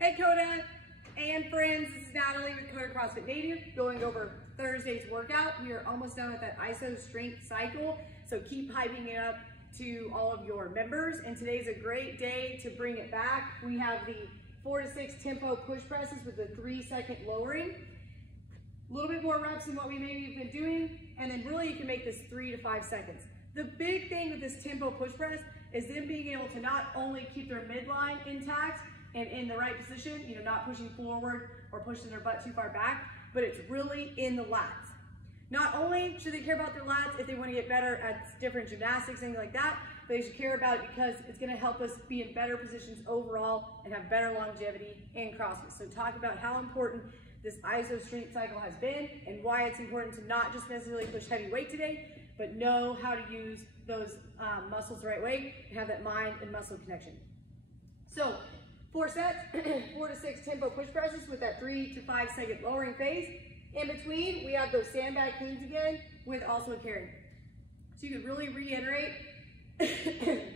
Hey Coda and friends, this is Natalie with Coda CrossFit Native going over Thursday's workout. We are almost done with that iso strength cycle, so keep hyping it up to all of your members. And today's a great day to bring it back. We have the 4 to 6 tempo push presses with the 3-second lowering. A little bit more reps than what we maybe have been doing, and then really you can make this 3 to 5 seconds. The big thing with this tempo push press is them being able to not only keep their midline intact and in the right position, not pushing forward or pushing their butt too far back, but it's really in the lats. Not only should they care about their lats if they want to get better at different gymnastics, things like that, but they should care about it because it's going to help us be in better positions overall and have better longevity in CrossFit. So talk about how important this iso strength cycle has been and why it's important to not just necessarily push heavy weight today, but know how to use those muscles the right way and have that mind and muscle connection. So 4 sets, 4 to 6 tempo push presses with that 3 to 5 second lowering phase. In between, we have those sandbag cleans again with also a carry. So you can really reiterate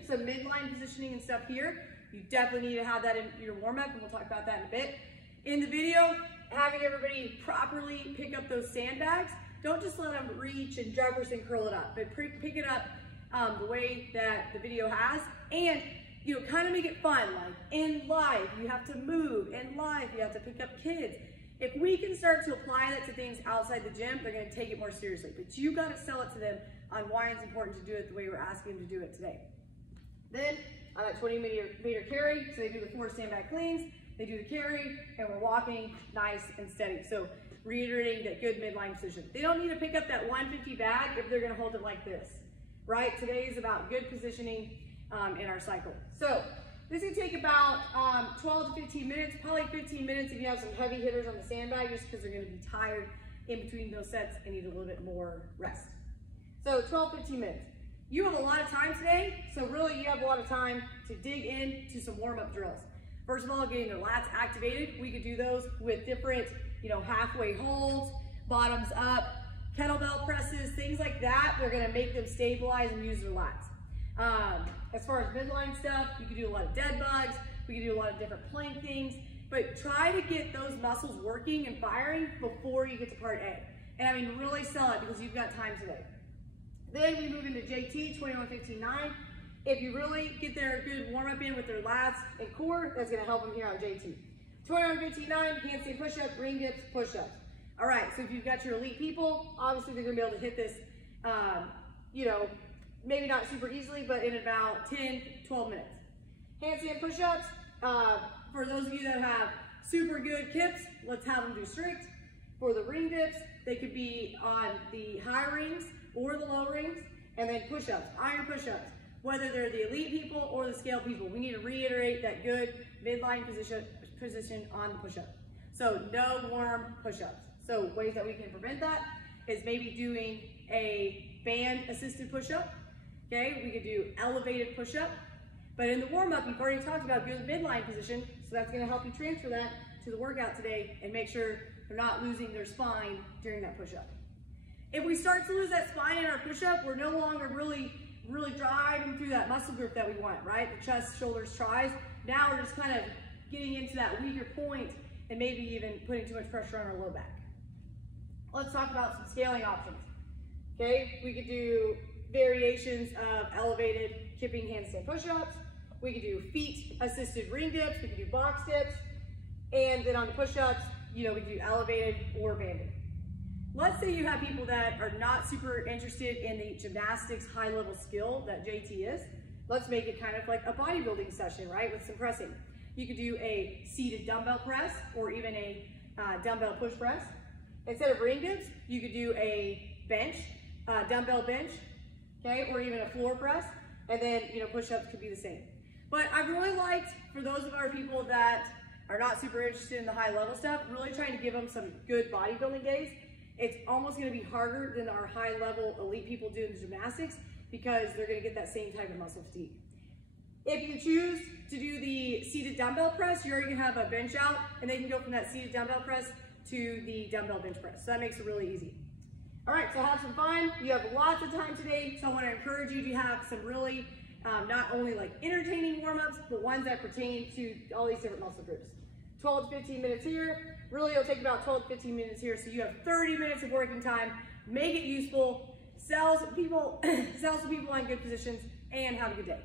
some midline positioning and stuff here. You definitely need to have that in your warm-up, and we'll talk about that in a bit. In the video, having everybody properly pick up those sandbags. Don't just let them reach and Jefferson curl it up, but pick it up the way that the video has, and kind of make it fun. Like in live, you have to move. In live, you have to pick up kids. If we can start to apply that to things outside the gym, they're going to take it more seriously. But you got to sell it to them on why it's important to do it the way we're asking them to do it today. Then on that 20-meter carry, so they do the 4 sandbag cleans, they do the carry, and we're walking nice and steady. So reiterating that good midline position. They don't need to pick up that 150 bag if they're going to hold it like this, right? Today is about good positioning in our cycle. So this is going to take about 12 to 15 minutes, probably 15 minutes if you have some heavy hitters on the sandbag, just because they're going to be tired in between those sets and need a little bit more rest. So 12, 15 minutes. You have a lot of time today, so really you have a lot of time to dig into some warm-up drills. First of all, getting their lats activated. We could do those with different, halfway holds, bottoms up, kettlebell presses, things like that. They're going to make them stabilize and use their lats. As far as midline stuff, you can do a lot of dead bugs, we can do a lot of different plank things, but try to get those muscles working and firing before you get to part A. And I mean, really sell it because you've got time today. Then we move into JT, 21-15-9. If you really get their good warm-up in with their lats and core, that's gonna help them here on JT. 21-15-9, handstand push-ups, ring dips, push-ups. All right, so if you've got your elite people, obviously they're gonna be able to hit this, maybe not super easily, but in about 10, 12 minutes. Handstand push-ups, for those of you that have super good kips, let's have them do strict. For the ring dips, they could be on the high rings or the low rings, and then push-ups, iron push-ups. Whether they're the elite people or the scale people, we need to reiterate that good midline position on the push-up. So no warm push-ups. So ways that we can prevent that is maybe doing a band-assisted push-up. Okay, we could do elevated push-up, but in the warm-up, you've already talked about good midline position, so that's gonna help you transfer that to the workout today and make sure they're not losing their spine during that push-up. If we start to lose that spine in our push-up, we're no longer really driving through that muscle group that we want, right? The chest, shoulders, tris. Now we're just kind of getting into that weaker point and maybe even putting too much pressure on our low back. Let's talk about some scaling options. Okay, we could do variations of elevated kipping handstand push-ups. We could do feet-assisted ring dips. We could do box dips. And then on the push-ups, we could do elevated or banded. Let's say you have people that are not super interested in the gymnastics high-level skill that JT is. Let's make it kind of like a bodybuilding session, right, with some pressing. You could do a seated dumbbell press or even a dumbbell push press. Instead of ring dips, you could do a bench, dumbbell bench, okay, or even a floor press, and then, push-ups could be the same. But I really liked, for those of our people that are not super interested in the high-level stuff, really trying to give them some good bodybuilding days. It's almost going to be harder than our high-level elite people do in the gymnastics because they're going to get that same type of muscle fatigue. If you choose to do the seated dumbbell press, you're going to have a bench out, and they can go from that seated dumbbell press to the dumbbell bench press. So that makes it really easy. All right, so have some fun. You have lots of time today, so I want to encourage you to have some really not only like entertaining warm-ups, but ones that pertain to all these different muscle groups. 12 to 15 minutes here. Really, it'll take about 12 to 15 minutes here. So you have 30 minutes of working time. Make it useful. Sell some people on good positions, and have a good day.